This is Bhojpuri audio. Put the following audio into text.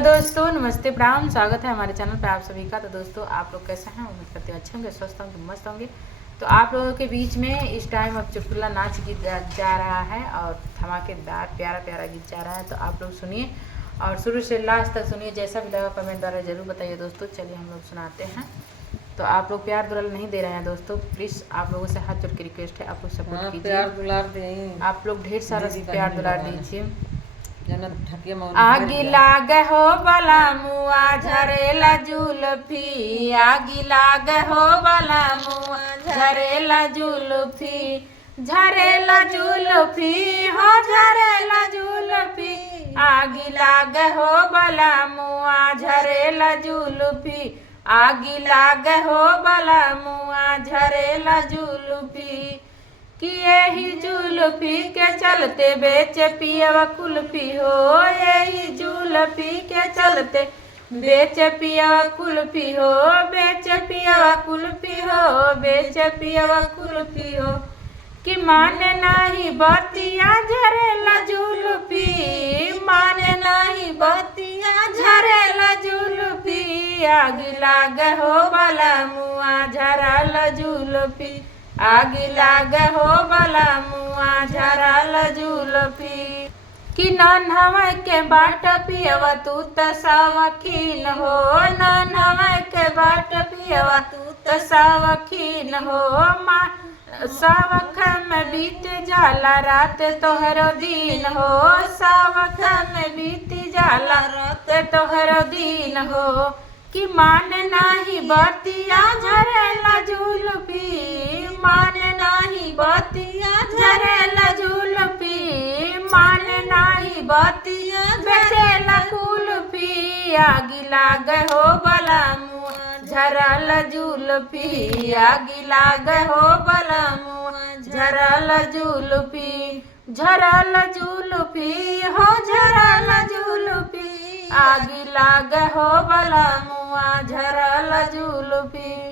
दोस्तों, नमस्ते प्रणाम। स्वागत है हमारे चैनल पे आप सभी का। तो दोस्तों, आप लोग कैसे हैं? उम्मीद करते हैं अच्छे होंगे, स्वस्थ होंगे, मस्त होंगे। तो आप लोगों के बीच में इस टाइम अब चुटकुला नाच गीत जा रहा है और धमाकेदार प्यारा प्यारा गीत जा रहा है। तो आप लोग सुनिए और शुरू से लास्ट तक सुनिए। जैसा भी लगा कमेंट द्वारा जरूर बताइए दोस्तों। चलिए हम लोग सुनाते हैं। तो आप लोग प्यार दुलार नहीं दे रहे हैं दोस्तों, प्लीज़ आप लोगों से हाथ जोड़ के रिक्वेस्ट है, आप लोग सपोर्ट कीजिए। प्यार दुलार दें, आप लोग ढेर सारा प्यार दुलार दीजिए। आगी लाग हो बला मुआ झरेला जुल्फी, आगी लाग हो बला मुआ झरेला जुल्फी, झरेला जुल्फी हो झरेला जुल्फी, आगी लाग हो बला मुआ झरेला जुल्फी, आगी लाग हो बला मुआ झरेला जुल्फी। कि यही जुल्फी के चलते बेच पियवा कुल्फी हो, यही जुल्फी के चलते बेच पियवा कुल्फी हो, बेच पियवा कुल्फी हो, बेच पियवा कुल्फी हो। कि माने नाही बतिया झरेला जुल्फी, माने नाही बतिया झरेला जुल्फी, आगी लाग हो बला मुआ झरल जुल्फी, आगी लाग हो बला मुआ झरल जुल्फी। कि नन्हवा के बाट पियवा तू त सावखीन हो, नन्हवा के बाट पियवा तू त सावखीन हो, सावख में बीत जाला रात तोहरो दिन हो, सावख में बीत जाला रात तोहरो दिन हो। कि मान नाही बतिया झरेला जुल्फी, मान नाही बतिया झरेला जुल्फी, मान नाही बतिया बेचेला कुल्फी, आगी लाग हो बला मुआ झरल जुल्फी, आगी लाग हो बला मुआ झरल जुल्फी, झरल जुल्फी हो झरल जुल्फी, आगी लाग हो बला मुआ झरल जुल्फी।